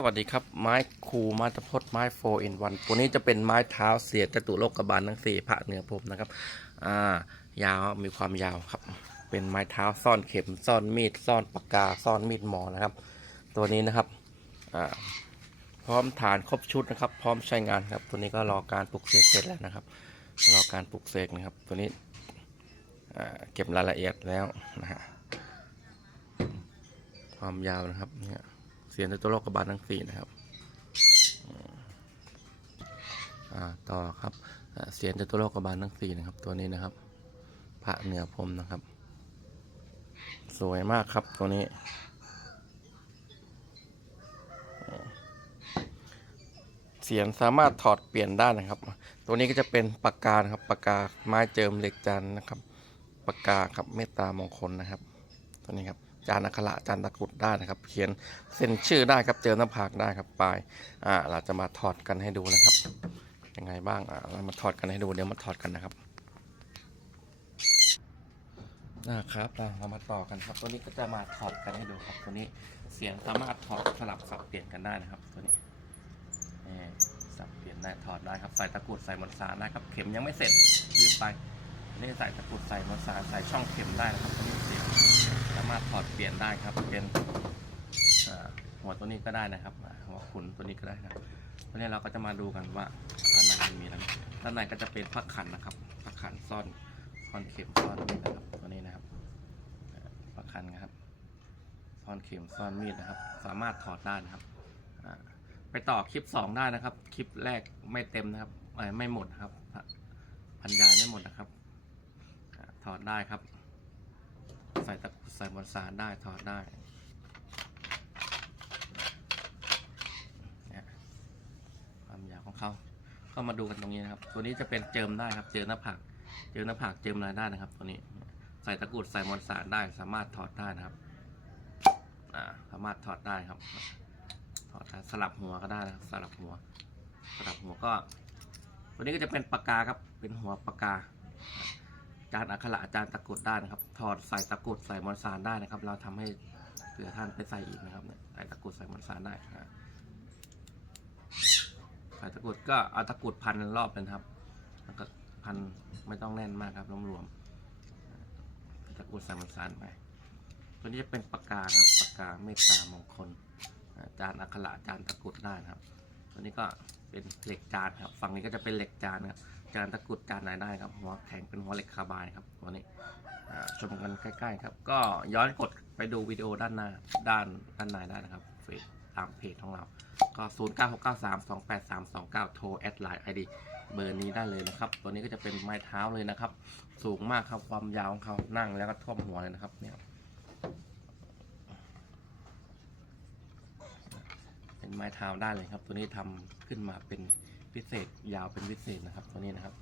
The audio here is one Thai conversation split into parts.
สวัสดีครับ ไม้คูไม้ตะพดไม้โฟอินวันตัวนี้จะเป็นไม้เท้าเสียจตุโลกบาลทั้งสี่พระเหนือผมนะครับอ่ายาวมีความยาวครับ เป็นไม้เท้าซ่อนเข็มซ่อนมีดซ่อนปากกาซ่อนมีดหมอนะครับ ตัวนี้นะครับอ่าพร้อมฐานครบชุดนะครับ พร้อมใช้งานครับ ตัวนี้ก็รอการปลุกเสกเสร็จแล้วนะครับ รอการปลุกเสกนะครับ ตัวนี้อ่าเก็บรายละเอียดแล้วนะฮะความยาวนะครับเนี่ย สียงในตัวโลกบาลทั้งสี่นะครับอ่าต่อครับเสียงในตัวโลกบาลทั้งสี่นะครับ ตัวนี้นะครับพระเหนือพรมนะครับ สวยมากครับตัวนี้ เสียงสามารถถอดเปลี่ยนได้นะครับ ตัวนี้ก็จะเป็นปากกาครับปากกาไม้เจิมเหล็กจันนะครับปากกาครับเมตตามงคลนะครับ ตัวนี้ครับ จานอักขระจานตะกรุดได้นะครับ เขียนเซ็นชื่อได้ครับเจอหน้าผากได้ครับปลายอ่าเราจะมาถอดกันให้ดูนะครับยังไงบ้างอ่าเรามาถอดกันให้ดูเดี๋ยวมาถอดกันนะครับนะครับเรามาต่อกันครับ ตัวนี้ก็จะมาถอดกันให้ดูครับ ตัวนี้เสียงสามารถถอดสลับสับเปลี่ยนกันได้นะครับ ตัวนี้สับเปลี่ยนได้ถอดได้ครับใส่ตะกรุดใส่มอนสารได้ครับ เข็มยังไม่เสร็จลืมไปนี่ใส่ตะกรุดใส่มอนสารใส่ช่องเข็มได้นะครับตัวนี้ามารถถอดเปลี่ยนได้ครับ เป็นหัวตัวนี้ก็ได้นะครับหัวขุนตัวนี้ก็ได้นะครัวันนี้เราก็จะมาดูกันว่าด้านในมันมีอะไรด้านในก็จะเป็นพักขันนะครับพักขันซ่อนซ่อนเข็มซ่อนมีดนะครับตัวนี้นะครับอ่าพักขันนะครับซ่อนเข็มซ่อนมีดนะครับ สามารถถอดได้นะครับไปต่อคลิป 2 ได้นะครับ คลิปแรกไม่เต็มนะครับไม่หมดนะครับ พันยายไม่หมดนะครับ ถอดได้ครับ ใส่ตะกุดใส่มวลสารได้ถอดได้เนี่ยความยาวของเขาก็มาดูกันตรงนี้นะครับ ตัวนี้จะเป็นเจิมได้ครับ เจอหน้าผากเจอหน้าผากเจิมอะไรได้นะครับ ตัวนี้ใส่ตะกุดใส่มวลสารได้ สามารถถอดได้นะครับอ่าสามารถถอดได้ครับถอดสลับหัวก็ได้นะครับสลับหัว สลับหัวก็ ตัวนี้ก็จะเป็นปากกาครับ เป็นหัวปากกา จานอักขระจานตะกรุดได้นะครับ ถอดใส่ตะกรุดใส่มอนสารได้นะครับ เราทำให้เผื่อท่านไปใส่อีกนะครับใส่ตะกรุดใส่มอนสารได้นะใส่ตะกรุดก็เอาตะกรุดพันรอบเลยนะครับแล้วก็พันไม่ต้องแน่นมากครับรวมๆตะกรุดใส่มอนสารไปตัวนี้จะเป็นปากกานะครับปากกาเมตตามงคลอาจานอักขระจานตะกรุดได้นะครับ ตัวนี้ก็เป็นเหล็กจานครับ ฝั่งนี้ก็จะเป็นเหล็กจานนะครับจานตะกุดจานไหนได้ครับหัวแข็งเป็นหัวเหล็กคาร์บายครับตัวนี้ชมกันใกล้ๆครับ ก็ย้อนกดไปดูวิดีโอด้านหน้าด้านด้านในได้นะครับเฟซตามเพจของเรา ก็ 0 9 6 9 3 2 8 3 2 9 โทรแอดไลน์ไอดีเบอร์นี้ได้เลยนะครับ ตัวนี้ก็จะเป็นไม้เท้าเลยนะครับ สูงมากครับความยาวของเขานั่งแล้วก็ท่วมหัวเลยนะครับเนี่ย เป็น ไม้เท้าได้เลยครับ ตัวนี้ทำขึ้นมาเป็นพิเศษยาวเป็นพิเศษนะครับ ตัวนี้นะครับ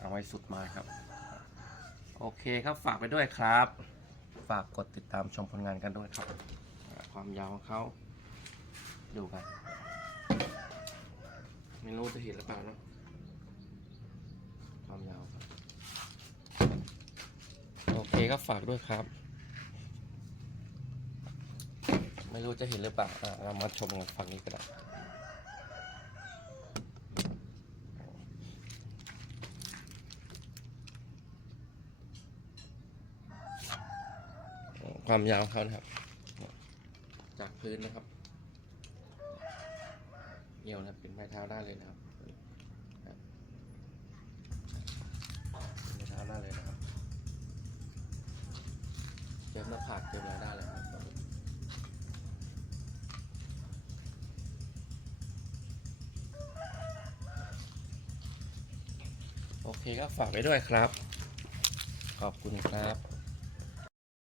เอาไว้สุดไม้ครับ โอเคครับฝากไปด้วยครับ ฝากกดติดตามชมผลงานกันด้วยครับ ความยาวของเขาดูกัน ไม่รู้จะเห็นหรือเปล่านะความยาวครับ โอเคครับฝากด้วยครับ ไม่รู้จะเห็นหรือเปล่าอะเรามาชมกันฝั่งนี้ก็ได้ความยาวเขานะครับ จากพื้นนะครับเอี่ยวนะเป็นไม้เท้าได้เลยนะครับไม้เท้าได้เลยนะครับเจิมหน้าผากเจิมอะไรได้เลยครับตอนนี้ โอเคก็ฝากไว้ด้วยครับ ขอบคุณครับ